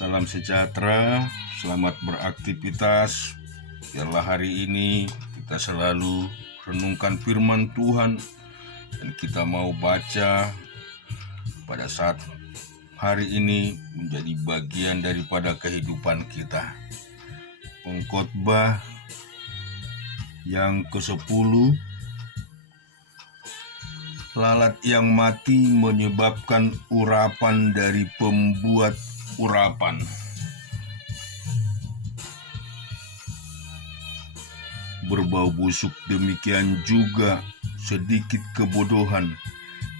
Salam sejahtera, selamat beraktivitas. Biarlah hari ini kita selalu renungkan firman Tuhan dan kita mau baca pada saat hari ini menjadi bagian daripada kehidupan kita. Pengkhotbah yang ke-10, lalat yang mati menyebabkan urapan dari pembuat urapan. Berbau busuk demikian juga sedikit kebodohan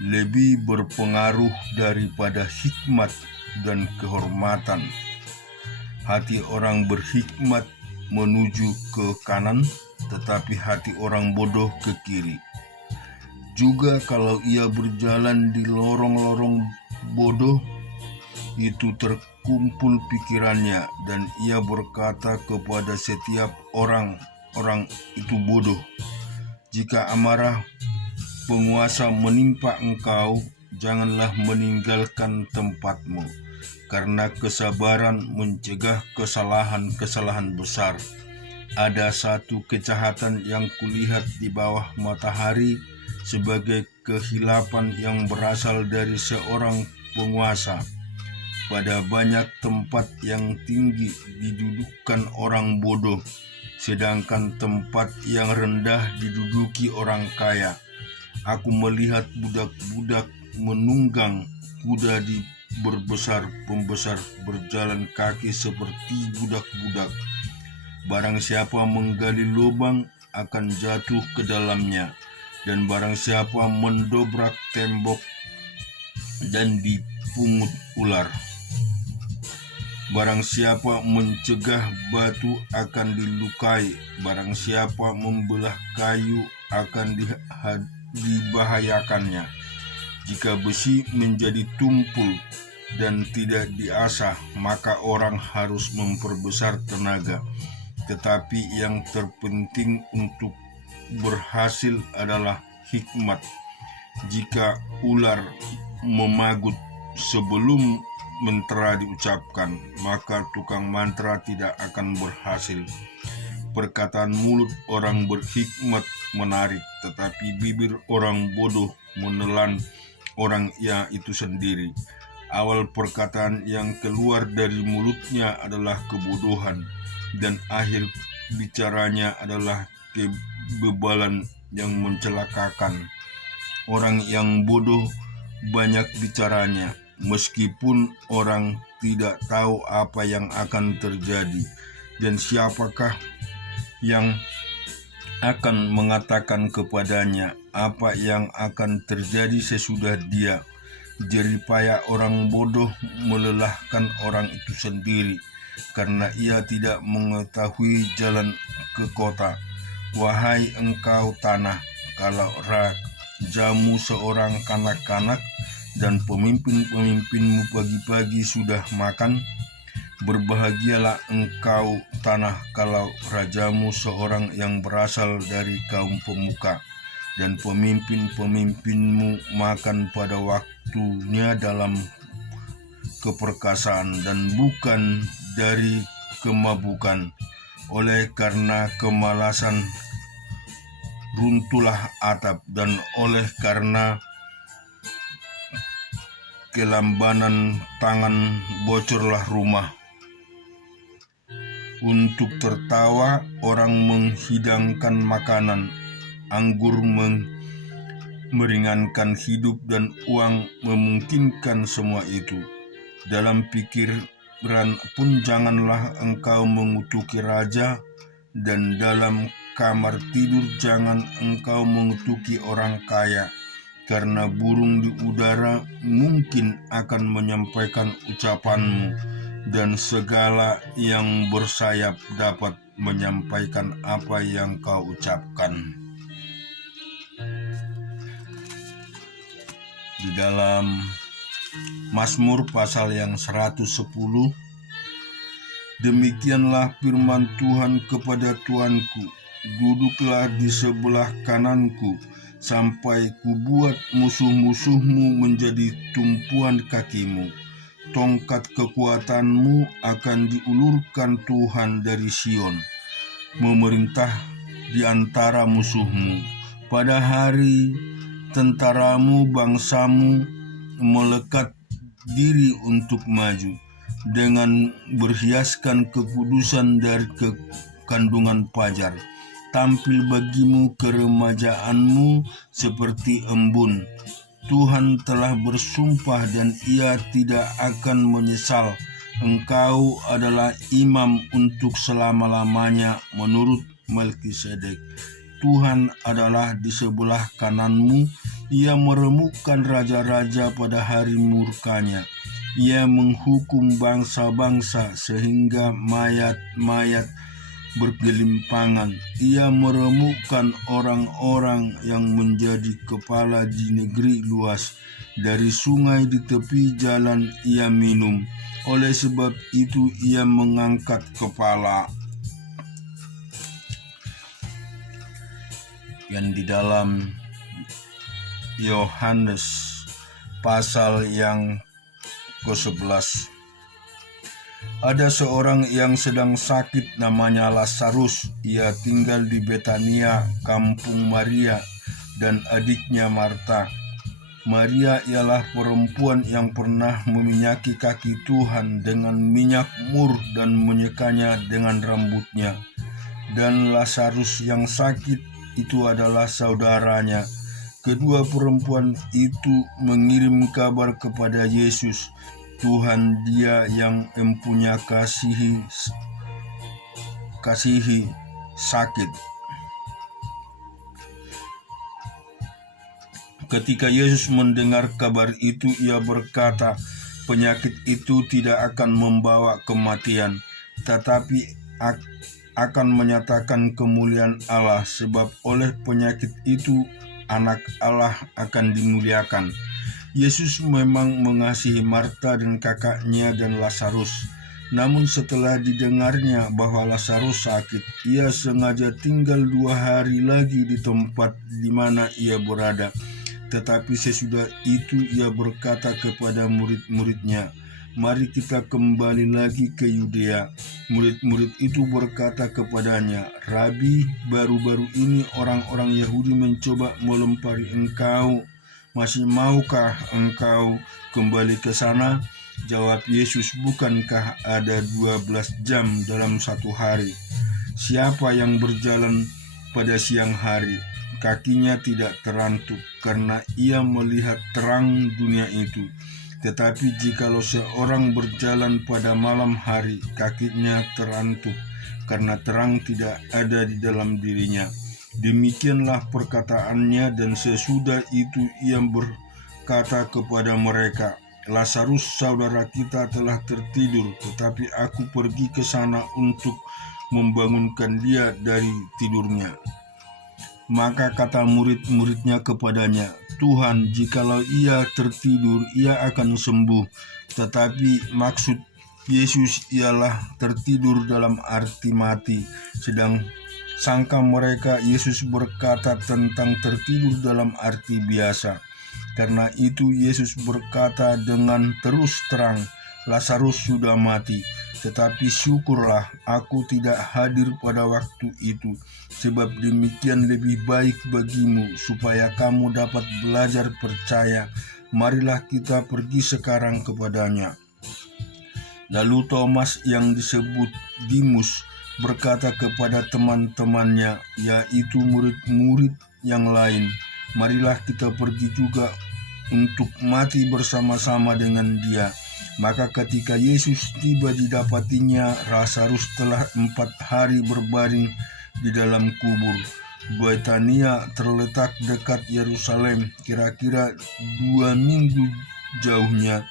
lebih berpengaruh daripada hikmat dan kehormatan. Hati orang berhikmat menuju ke kanan, tetapi hati orang bodoh ke kiri. Juga kalau ia berjalan di lorong-lorong bodoh, itu terkumpul pikirannya, dan ia berkata kepada setiap orang itu bodoh. Jika amarah penguasa menimpa engkau, janganlah meninggalkan tempatmu, karena kesabaran mencegah kesalahan-kesalahan besar. Ada satu kejahatan yang kulihat di bawah matahari sebagai kehilapan yang berasal dari seorang penguasa. Pada banyak tempat yang tinggi didudukkan orang bodoh, sedangkan tempat yang rendah diduduki orang kaya. Aku melihat budak-budak menunggang kuda di pembesar berjalan kaki seperti budak-budak. Barang siapa menggali lubang akan jatuh ke dalamnya, dan barang siapa mendobrak tembok dan dipungut ular. Barang siapa mencegah batu akan dilukai, barang siapa membelah kayu akan dibahayakannya. Jika besi menjadi tumpul dan tidak diasah, maka orang harus memperbesar tenaga. Tetapi yang terpenting untuk berhasil adalah hikmat. Jika ular memagut sebelum mantra diucapkan, maka tukang mantra tidak akan berhasil. Perkataan mulut orang berhikmat menarik, tetapi bibir orang bodoh menelan orang itu sendiri. Awal perkataan yang keluar dari mulutnya adalah kebodohan, dan akhir bicaranya adalah kebebalan yang mencelakakan. Orang yang bodoh banyak bicaranya, meskipun orang tidak tahu apa yang akan terjadi, dan siapakah yang akan mengatakan kepadanya apa yang akan terjadi sesudah dia. Jeripaya orang bodoh melelahkan orang itu sendiri, karena ia tidak mengetahui jalan ke kota. Wahai engkau tanah, kalau rajamu seorang kanak-kanak dan pemimpin-pemimpinmu pagi-pagi sudah makan, berbahagialah engkau tanah kalau rajamu seorang yang berasal dari kaum pemuka, dan pemimpin-pemimpinmu makan pada waktunya dalam keperkasaan dan bukan dari kemabukan. Oleh karena kemalasan runtuhlah atap, dan oleh karena kelambanan tangan bocorlah rumah. Untuk tertawa orang menghidangkan makanan, anggur meringankan hidup, dan uang memungkinkan semua itu. Dalam pikiran pun janganlah engkau mengutuki raja, dan dalam kamar tidur jangan engkau mengutuki orang kaya, karena burung di udara mungkin akan menyampaikan ucapanmu, dan segala yang bersayap dapat menyampaikan apa yang kau ucapkan. Di dalam Mazmur pasal yang 110, demikianlah firman Tuhan kepada Tuanku, duduklah di sebelah kananku, sampai kubuat musuh-musuhmu menjadi tumpuan kakimu. tongkat kekuatanmu akan diulurkan Tuhan dari Sion, memerintah di antara musuhmu. Pada hari tentaramu bangsamu melekat diri untuk maju, dengan berhiaskan kekudusan dari kandungan pajar. Tampil bagimu keremajaanmu seperti embun. Tuhan telah bersumpah dan ia tidak akan menyesal. Engkau adalah imam untuk selama-lamanya menurut Melkisedek. Tuhan adalah di sebelah kananmu. Ia meremukkan raja-raja pada hari murkanya. Ia menghukum bangsa-bangsa sehingga mayat-mayat bergelimpangan. Ia meremukkan orang-orang yang menjadi kepala di negeri luas. Dari sungai di tepi jalan ia minum. Oleh sebab itu ia mengangkat kepala. Yang di dalam Yohanes pasal yang ke-11. Ada seorang yang sedang sakit namanya Lazarus. Ia tinggal di Betania, kampung Maria dan adiknya Marta. Maria ialah perempuan yang pernah meminyaki kaki Tuhan dengan minyak mur dan menyekanya dengan rambutnya. Dan Lazarus yang sakit itu adalah saudaranya. Kedua perempuan itu mengirim kabar kepada Yesus. Tuhan, dia yang empunya kasihi sakit. Ketika Yesus mendengar kabar itu, ia berkata, penyakit itu tidak akan membawa kematian, tetapi akan menyatakan kemuliaan Allah, sebab oleh penyakit itu Anak Allah akan dimuliakan. Yesus memang mengasihi Marta dan kakaknya dan Lazarus. Namun setelah didengarnya bahwa Lazarus sakit, ia sengaja tinggal 2 hari lagi di tempat di mana ia berada. Tetapi sesudah itu ia berkata kepada murid-muridnya, "Mari kita kembali lagi ke Yudea." Murid-murid itu berkata kepadanya, "Rabi, baru-baru ini orang-orang Yahudi mencoba melempari engkau. Masih maukah engkau kembali ke sana?" Jawab Yesus, "Bukankah ada 12 jam dalam satu hari? Siapa yang berjalan pada siang hari, kakinya tidak terantuk karena ia melihat terang dunia itu. Tetapi jikalau seorang berjalan pada malam hari, kakinya terantuk karena terang tidak ada di dalam dirinya." Demikianlah perkataannya, dan sesudah itu ia berkata kepada mereka, "Lazarus saudara kita telah tertidur, tetapi aku pergi ke sana untuk membangunkan dia dari tidurnya." Maka kata murid-muridnya kepadanya, "Tuhan, jikalau ia tertidur, ia akan sembuh." Tetapi maksud Yesus ialah tertidur dalam arti mati. Sedang sangka mereka Yesus berkata tentang tertidur dalam arti biasa. Karena itu Yesus berkata dengan terus terang, "Lazarus sudah mati. Tetapi syukurlah aku tidak hadir pada waktu itu, sebab demikian lebih baik bagimu, supaya kamu dapat belajar percaya. Marilah kita pergi sekarang kepadanya." Lalu Thomas yang disebut Didimus berkata kepada teman-temannya, yaitu murid-murid yang lain, "Marilah kita pergi juga untuk mati bersama-sama dengan dia." Maka ketika Yesus tiba didapatinya Lazarus telah 4 hari berbaring di dalam kubur. Betania terletak dekat Yerusalem, kira-kira 2 minggu jauhnya.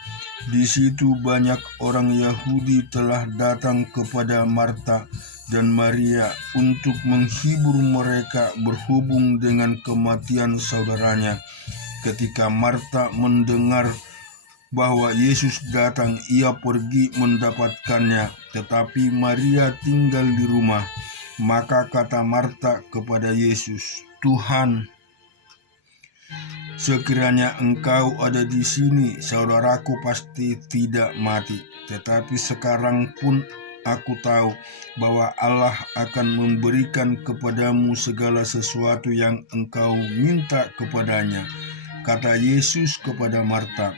Di situ banyak orang Yahudi telah datang kepada Marta dan Maria untuk menghibur mereka berhubung dengan kematian saudaranya. Ketika Marta mendengar bahwa Yesus datang, ia pergi mendapatkannya, tetapi Maria tinggal di rumah. Maka kata Marta kepada Yesus, "Tuhan, Sekiranya engkau ada di sini, saudaraku pasti tidak mati. Tetapi sekarang pun aku tahu bahwa Allah akan memberikan kepadamu segala sesuatu yang engkau minta kepadanya. Kata Yesus kepada Marta,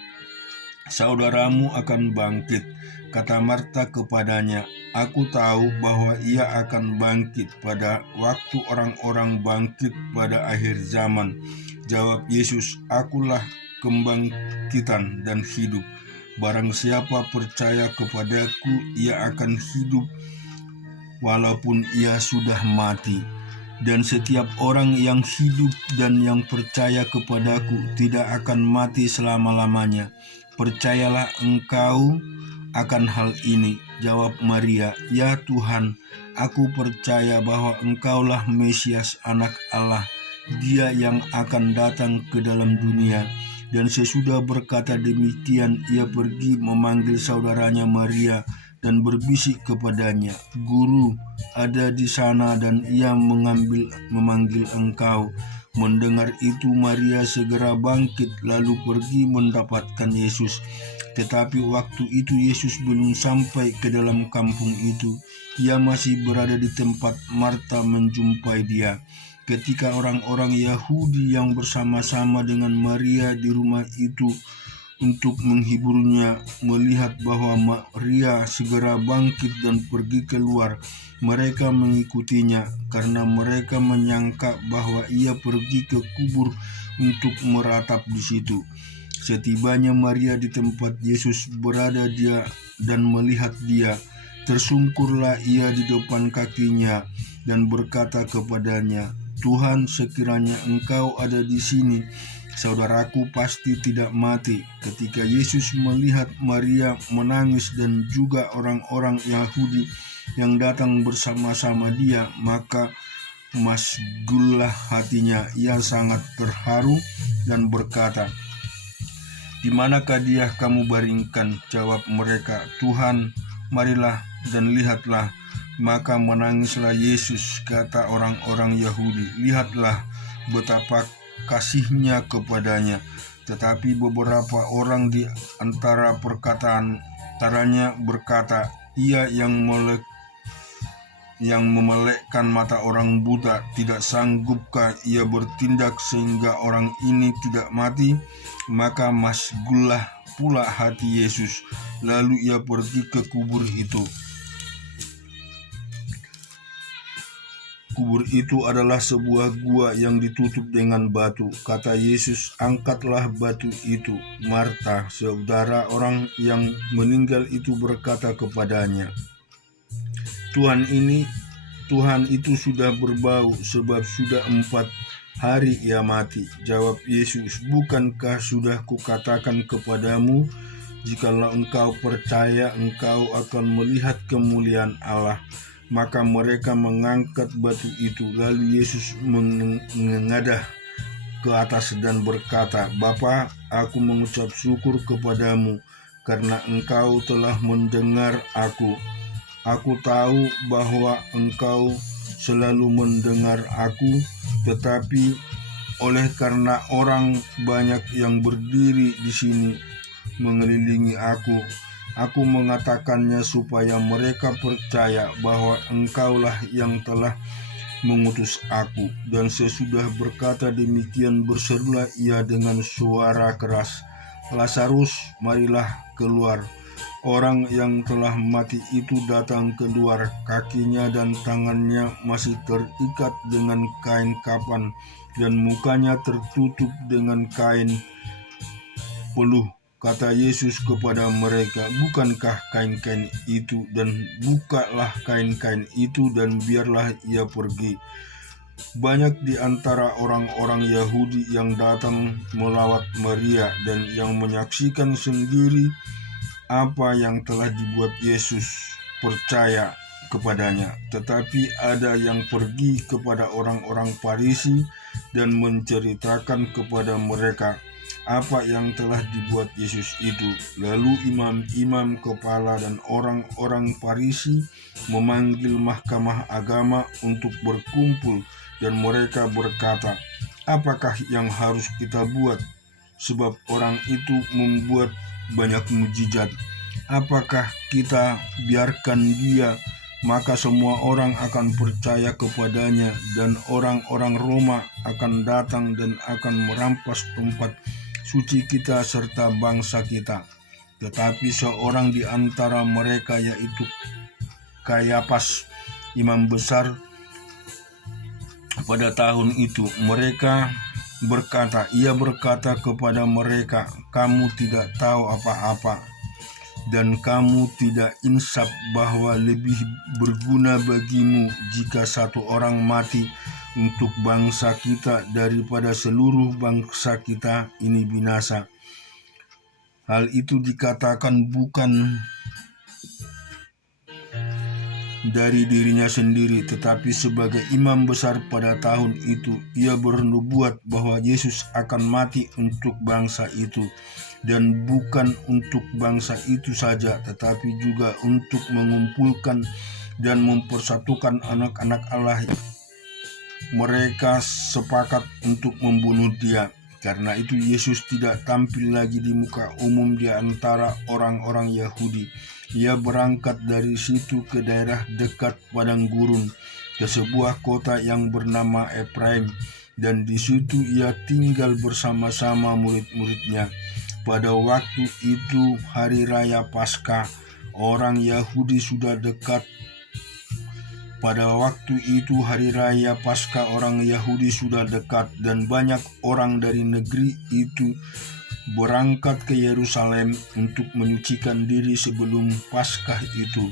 saudaramu akan bangkit. Kata Marta kepadanya, aku tahu bahwa ia akan bangkit pada waktu orang-orang bangkit pada akhir zaman. Jawab Yesus, akulah kebangkitan dan hidup. Barang siapa percaya kepadaku, ia akan hidup walaupun ia sudah mati. Dan setiap orang yang hidup dan yang percaya kepadaku tidak akan mati selama-lamanya. Percayalah engkau akan hal ini? Jawab Maria, ya Tuhan, aku percaya bahwa engkaulah Mesias, anak Allah, dia yang akan datang ke dalam dunia. Dan sesudah berkata demikian, ia pergi memanggil saudaranya Maria dan berbisik kepadanya, Guru ada di sana dan ia memanggil engkau. Mendengar itu Maria segera bangkit lalu pergi mendapatkan Yesus. Tetapi waktu itu Yesus belum sampai ke dalam kampung itu. Ia masih berada di tempat Marta menjumpai dia. Ketika orang-orang Yahudi yang bersama-sama dengan Maria di rumah itu untuk menghiburnya melihat bahwa Maria segera bangkit dan pergi keluar, mereka mengikutinya karena mereka menyangka bahwa ia pergi ke kubur untuk meratap di situ. Setibanya Maria di tempat Yesus berada dia dan melihat dia, tersungkurlah ia di depan kakinya dan berkata kepadanya, Tuhan, sekiranya engkau ada di sini, saudaraku pasti tidak mati. Ketika Yesus melihat Maria menangis dan juga orang-orang Yahudi yang datang bersama-sama dia, maka masgullah hatinya. Ia sangat terharu dan berkata, di manakah dia kamu baringkan? Jawab mereka, Tuhan, marilah dan lihatlah. Maka menangislah Yesus. Kata orang-orang Yahudi, lihatlah betapa kasihnya kepadanya. Tetapi beberapa orang di antara perkataannya berkata, ia yang memelekkan mata orang buta, tidak sanggupkah ia bertindak sehingga orang ini tidak mati? Maka masgullah pula hati Yesus. Lalu ia pergi ke kubur itu. Kubur itu adalah sebuah gua yang ditutup dengan batu. Kata Yesus, angkatlah batu itu. Marta, saudara orang yang meninggal itu berkata kepadanya, Tuhan itu sudah berbau sebab sudah 4 hari ia mati. Jawab Yesus, bukankah sudah kukatakan kepadamu, jikalau engkau percaya engkau akan melihat kemuliaan Allah. Maka mereka mengangkat batu itu. Lalu Yesus menengadah ke atas dan berkata, Bapa, aku mengucap syukur kepadamu karena engkau telah mendengar aku. Aku tahu bahwa engkau selalu mendengar aku, tetapi oleh karena orang banyak yang berdiri di sini mengelilingi aku mengatakannya supaya mereka percaya bahwa engkaulah yang telah mengutus aku. Dan sesudah berkata demikian berserulah ia dengan suara keras, Lazarus, marilah keluar. Orang yang telah mati itu datang keluar, kakinya dan tangannya masih terikat dengan kain kapan dan mukanya tertutup dengan kain peluh. Kata Yesus kepada mereka, bukankah kain-kain itu? Dan bukalah kain-kain itu dan biarlah ia pergi. Banyak di antara orang-orang Yahudi yang datang melawat Maria dan yang menyaksikan sendiri apa yang telah dibuat Yesus percaya kepadanya. Tetapi ada yang pergi kepada orang-orang Farisi dan menceritakan kepada mereka apa yang telah dibuat Yesus itu. Lalu imam-imam kepala dan orang-orang Farisi memanggil mahkamah agama untuk berkumpul, dan mereka berkata, apakah yang harus kita buat? Sebab orang itu membuat banyak mujizat. Apakah kita biarkan dia, maka semua orang akan percaya kepadanya, dan orang-orang Roma akan datang dan akan merampas tempat suci kita serta bangsa kita. Tetapi seorang di antara mereka, yaitu Kayafas, imam besar pada tahun itu, ia berkata kepada mereka, "Kamu tidak tahu apa-apa, dan kamu tidak insaf bahwa lebih berguna bagimu jika satu orang mati untuk bangsa kita daripada seluruh bangsa kita ini binasa." Hal itu dikatakan bukan dari dirinya sendiri, tetapi sebagai imam besar pada tahun itu, ia bernubuat bahwa Yesus akan mati untuk bangsa itu, dan bukan untuk bangsa itu saja, tetapi juga untuk mengumpulkan dan mempersatukan anak-anak Allah. Mereka sepakat untuk membunuh dia. Karena itu Yesus tidak tampil lagi di muka umum di antara orang-orang Yahudi. Ia berangkat dari situ ke daerah dekat padang gurun, ke sebuah kota yang bernama Efraim, dan di situ ia tinggal bersama-sama murid-muridnya. Pada waktu itu hari raya Paskah orang Yahudi sudah dekat. Pada waktu itu hari raya Paskah orang Yahudi sudah dekat, dan banyak orang dari negeri itu berangkat ke Yerusalem untuk menyucikan diri sebelum Paskah itu.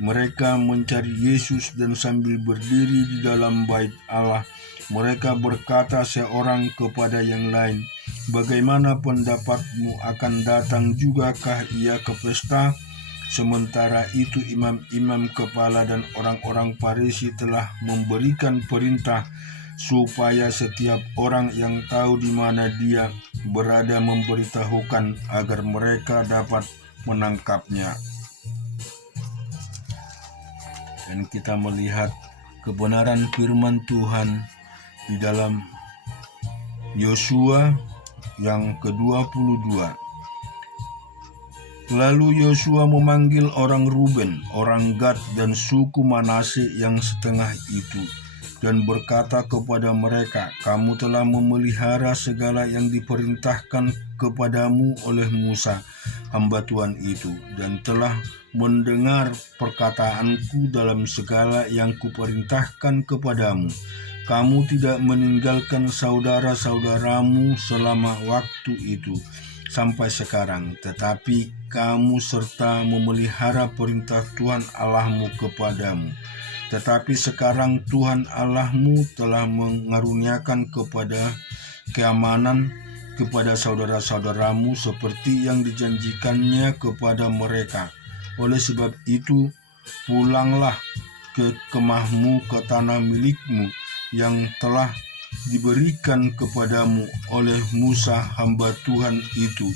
Mereka mencari Yesus, dan sambil berdiri di dalam bait Allah, mereka berkata seorang kepada yang lain, "Bagaimana pendapatmu, akan datang jugakah ia ke pesta?" Sementara itu imam-imam kepala dan orang-orang Farisi telah memberikan perintah supaya setiap orang yang tahu di mana dia berada memberitahukan agar mereka dapat menangkapnya. Dan kita melihat kebenaran firman Tuhan di dalam Yosua yang ke-22. Lalu Yosua memanggil orang Ruben, orang Gad, dan suku Manase yang setengah itu, dan berkata kepada mereka, "Kamu telah memelihara segala yang diperintahkan kepadamu oleh Musa, hamba Tuhan itu, dan telah mendengar perkataanku dalam segala yang kuperintahkan kepadamu. Kamu tidak meninggalkan saudara-saudaramu selama waktu itu sampai sekarang, tetapi kamu serta memelihara perintah Tuhan Allahmu kepadamu. Tetapi sekarang Tuhan Allahmu telah mengaruniakan keamanan kepada saudara-saudaramu seperti yang dijanjikannya kepada mereka. Oleh sebab itu, pulanglah ke kemahmu, ke tanah milikmu yang telah diberikan kepadamu oleh Musa hamba Tuhan itu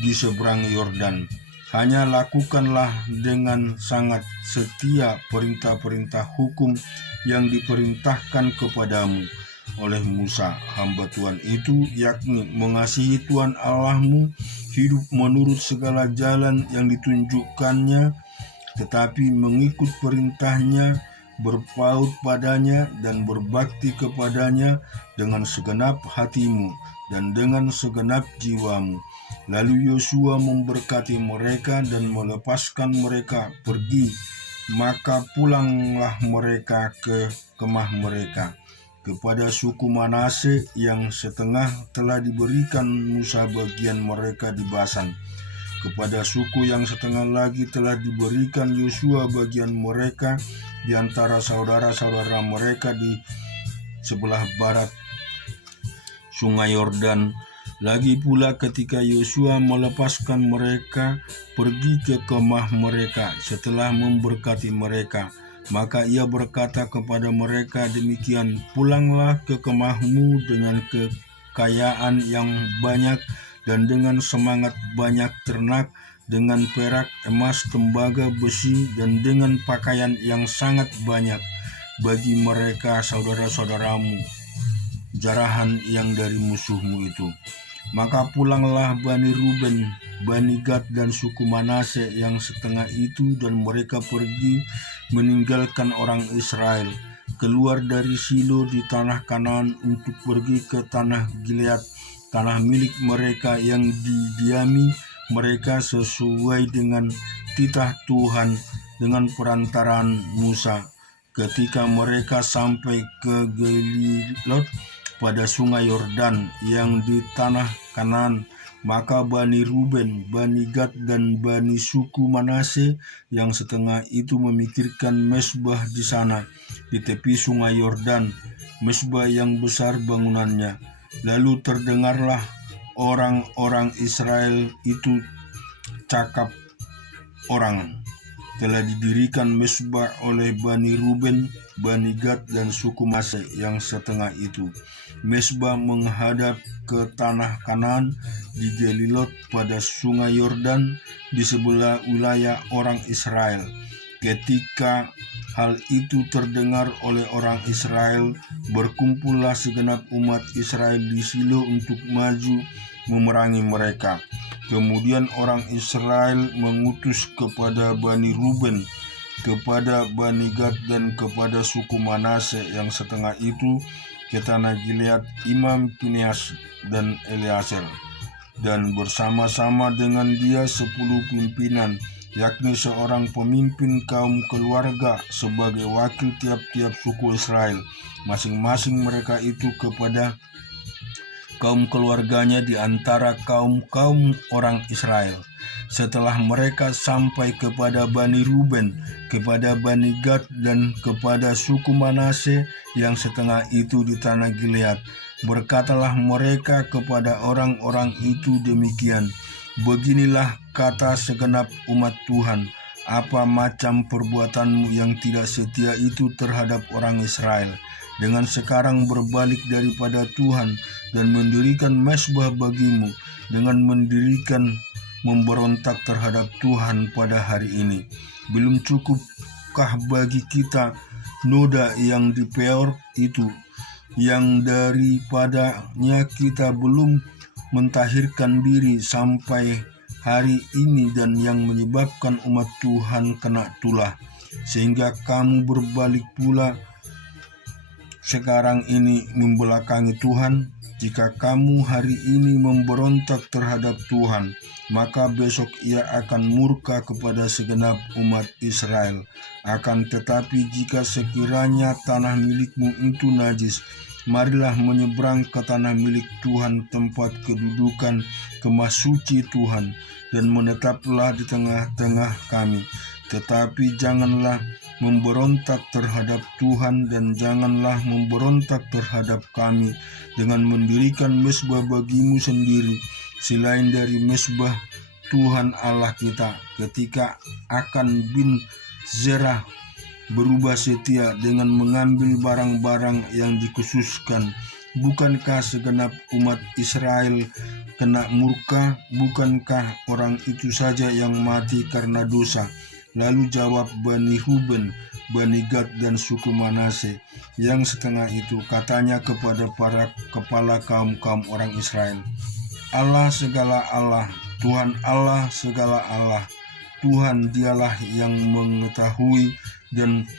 di seberang Yordan. Hanya lakukanlah dengan sangat setia perintah-perintah hukum yang diperintahkan kepadamu oleh Musa hamba Tuhan itu, yakni mengasihi Tuhan Allahmu, hidup menurut segala jalan yang ditunjukkannya, tetapi mengikut perintahnya, berpaut padanya dan berbakti kepadanya dengan segenap hatimu dan dengan segenap jiwamu." Lalu Yosua memberkati mereka dan melepaskan mereka pergi. Maka pulanglah mereka ke kemah mereka. Kepada suku Manase yang setengah telah diberikan Musa bagian mereka di Basan. Kepada suku yang setengah lagi telah diberikan Yosua bagian mereka di antara saudara-saudara mereka di sebelah barat Sungai Yordan. Lagi pula ketika Yosua melepaskan mereka pergi ke kemah mereka setelah memberkati mereka, maka ia berkata kepada mereka demikian, "Pulanglah ke kemahmu dengan kekayaan yang banyak dan dengan semangat banyak ternak, dengan perak, emas, tembaga, besi, dan dengan pakaian yang sangat banyak bagi mereka saudara-saudaramu. jarahan yang dari musuhmu itu. Maka pulanglah Bani Ruben, Bani Gad dan suku Manase yang setengah itu, dan mereka pergi meninggalkan orang Israel, keluar dari Silo di tanah Kanaan untuk pergi ke tanah Gilead, tanah milik mereka yang didiami mereka sesuai dengan titah Tuhan dengan perantaraan Musa. Ketika mereka sampai ke Gelilot pada sungai Yordan yang di tanah Kanaan, maka Bani Ruben, Bani Gad dan Bani suku Manase yang setengah itu memikirkan mesbah di sana, di tepi sungai Yordan, mesbah yang besar bangunannya. Lalu terdengarlah orang-orang Israel itu cakap orang, telah didirikan mesbah oleh Bani Ruben, Bani Gad dan suku Manase yang setengah itu. Mesbah menghadap ke tanah Kanaan di Gelilot pada sungai Yordan di sebelah wilayah orang Israel. Ketika hal itu terdengar oleh orang Israel, berkumpullah segenap umat Israel di Silo untuk maju memerangi mereka. Kemudian orang Israel mengutus kepada Bani Ruben, kepada Bani Gad dan kepada suku Manase yang setengah itu ke tanah Gilead Imam Pineas dan Eleazar, dan bersama-sama dengan dia 10 pimpinan, yakni seorang pemimpin kaum keluarga sebagai wakil tiap-tiap suku Israel, masing-masing mereka itu kepada kaum keluarganya di antara kaum-kaum orang Israel. Setelah mereka sampai kepada Bani Ruben, kepada Bani Gad dan kepada suku Manase yang setengah itu di tanah Gilead, berkatalah mereka kepada orang-orang itu demikian, beginilah kata segenap umat Tuhan, apa macam perbuatanmu yang tidak setia itu terhadap orang Israel, dengan sekarang berbalik daripada Tuhan dan mendirikan mesbah bagimu, dengan memberontak terhadap Tuhan pada hari ini. Belum cukupkah bagi kita noda yang di Peor itu, yang daripadanya kita belum mentahirkan diri sampai hari ini, dan yang menyebabkan umat Tuhan kena tulah, sehingga kamu berbalik pula sekarang ini membelakangi Tuhan? Jika kamu hari ini memberontak terhadap Tuhan, maka besok ia akan murka kepada segenap umat Israel. Akan tetapi jika sekiranya tanah milikmu itu najis, marilah menyeberang ke tanah milik Tuhan, tempat kedudukan kemah suci Tuhan, dan menetaplah di tengah-tengah kami. Tetapi janganlah memberontak terhadap Tuhan, dan janganlah memberontak terhadap kami dengan mendirikan mesbah bagimu sendiri selain dari mesbah Tuhan Allah kita. Ketika Akan bin Zerah berubah setia dengan mengambil barang-barang yang dikhususkan, bukankah segenap umat Israel kena murka? Bukankah orang itu saja yang mati karena dosa? Lalu jawab Bani Ruben, Bani Gad dan suku Manase yang setengah itu, katanya kepada para kepala kaum-kaum orang Israel, Allah segala Allah, Tuhan Allah segala Allah, Tuhan dialah yang mengetahui, dan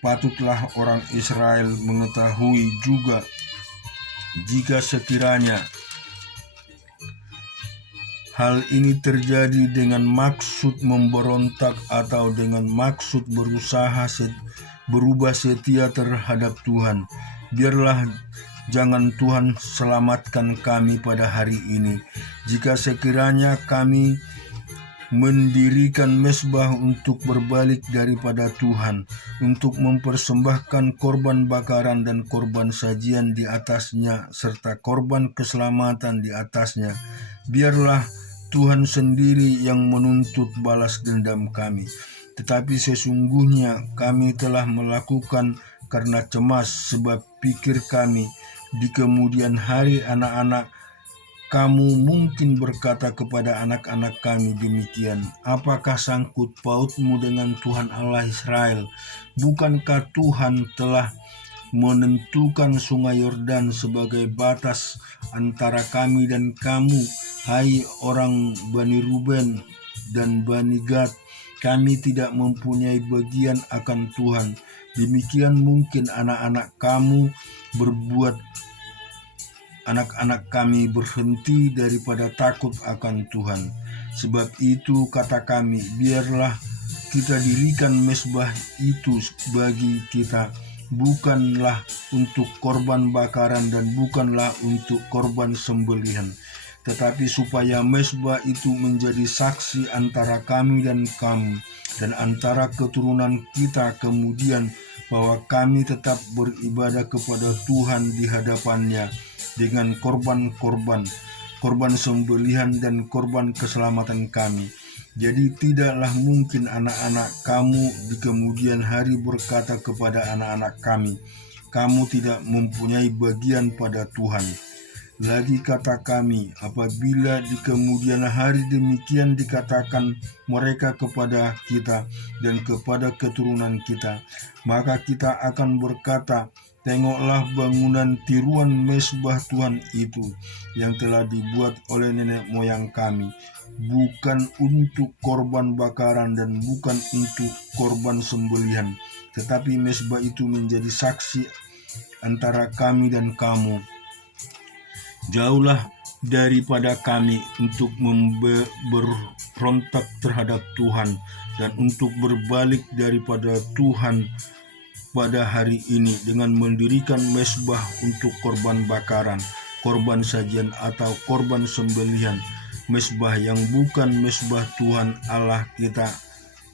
patutlah orang Israel mengetahui juga, jika sekiranya hal ini terjadi dengan maksud memberontak atau dengan maksud berubah setia terhadap Tuhan, biarlah jangan Tuhan selamatkan kami pada hari ini. Jika sekiranya kami mendirikan mesbah untuk berbalik daripada Tuhan, untuk mempersembahkan korban bakaran dan korban sajian di atasnya, serta korban keselamatan di atasnya, biarlah Tuhan sendiri yang menuntut balas dendam kami. Tetapi sesungguhnya kami telah melakukan karena cemas, sebab pikir kami, di kemudian hari anak-anak kamu mungkin berkata kepada anak-anak kami demikian, apakah sangkut pautmu dengan Tuhan Allah Israel? Bukankah Tuhan telah menentukan sungai Yordan sebagai batas antara kami dan kamu, hai orang Bani Ruben dan Bani Gad. Kami tidak mempunyai bagian akan Tuhan. Demikian mungkin anak-anak kami berhenti daripada takut akan Tuhan. Sebab itu kata kami, biarlah kita dirikan mezbah itu bagi kita, bukanlah untuk korban bakaran dan bukanlah untuk korban sembelihan, tetapi supaya mezbah itu menjadi saksi antara kami dan kamu dan antara keturunan kita kemudian, bahwa kami tetap beribadah kepada Tuhan di hadapannya dengan korban sembelihan dan korban keselamatan kami. Jadi tidaklah mungkin anak-anak kamu di kemudian hari berkata kepada anak-anak kami, kamu tidak mempunyai bagian pada Tuhan. Lagi kata kami, apabila di kemudian hari demikian dikatakan mereka kepada kita dan kepada keturunan kita, maka kita akan berkata, tengoklah bangunan tiruan mezbah Tuhan itu yang telah dibuat oleh nenek moyang kami, bukan untuk korban bakaran dan bukan untuk korban sembelihan, tetapi mezbah itu menjadi saksi antara kami dan kamu. Jauhlah daripada kami untuk berontak terhadap Tuhan dan untuk berbalik daripada Tuhan pada hari ini dengan mendirikan mezbah untuk korban bakaran, korban sajian atau korban sembelihan, mezbah yang bukan mezbah Tuhan Allah kita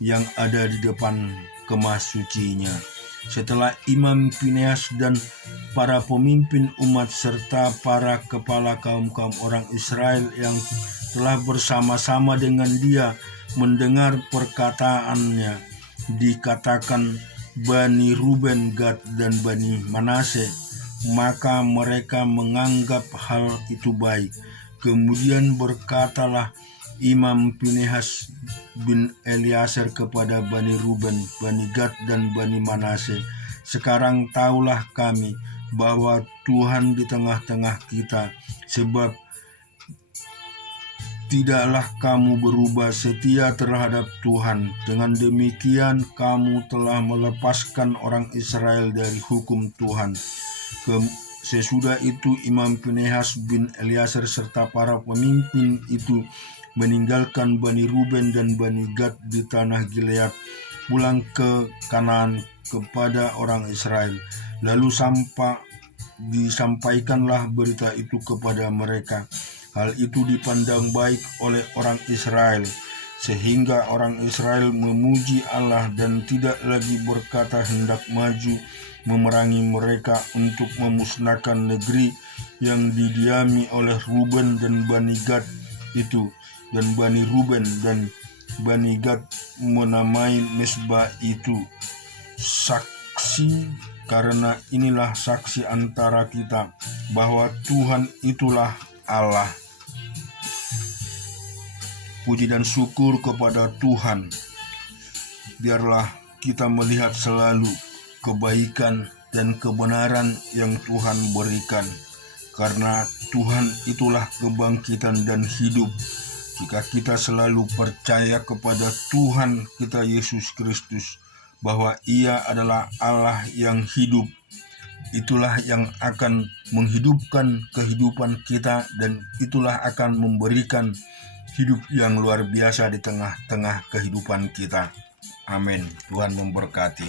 yang ada di depan kemah sucinya. Setelah Imam Fineas dan para pemimpin umat serta para kepala kaum-kaum orang Israel yang telah bersama-sama dengan dia mendengar perkataannya, dikatakan Bani Ruben, Gad, dan Bani Manase, maka mereka menganggap hal itu baik. Kemudian berkatalah Imam Pinehas bin Eliaser kepada Bani Ruben, Bani Gad, dan Bani Manase, sekarang tahulah kami bahwa Tuhan di tengah-tengah kita, sebab tidaklah kamu berubah setia terhadap Tuhan. Dengan demikian kamu telah melepaskan orang Israel dari hukum Tuhan. Sesudah itu Imam Pinehas bin Eliaser serta para pemimpin itu meninggalkan Bani Ruben dan Bani Gad di tanah Gilead, pulang ke Kanaan kepada orang Israel. Lalu disampaikanlah berita itu kepada mereka. Hal itu dipandang baik oleh orang Israel, sehingga orang Israel memuji Allah dan tidak lagi berkata hendak maju memerangi mereka untuk memusnahkan negeri yang didiami oleh Ruben dan Bani Gad itu. Dan Bani Ruben dan Bani Gad menamai mezbah itu saksi, karena inilah saksi antara kita bahwa Tuhan itulah Allah. Puji dan syukur kepada Tuhan. Biarlah kita melihat selalu kebaikan dan kebenaran yang Tuhan berikan, karena Tuhan itulah kebangkitan dan hidup. Jika kita selalu percaya kepada Tuhan kita Yesus Kristus, bahwa Ia adalah Allah yang hidup, itulah yang akan menghidupkan kehidupan kita dan itulah akan memberikan hidup yang luar biasa di tengah-tengah kehidupan kita. Amin. Tuhan memberkati.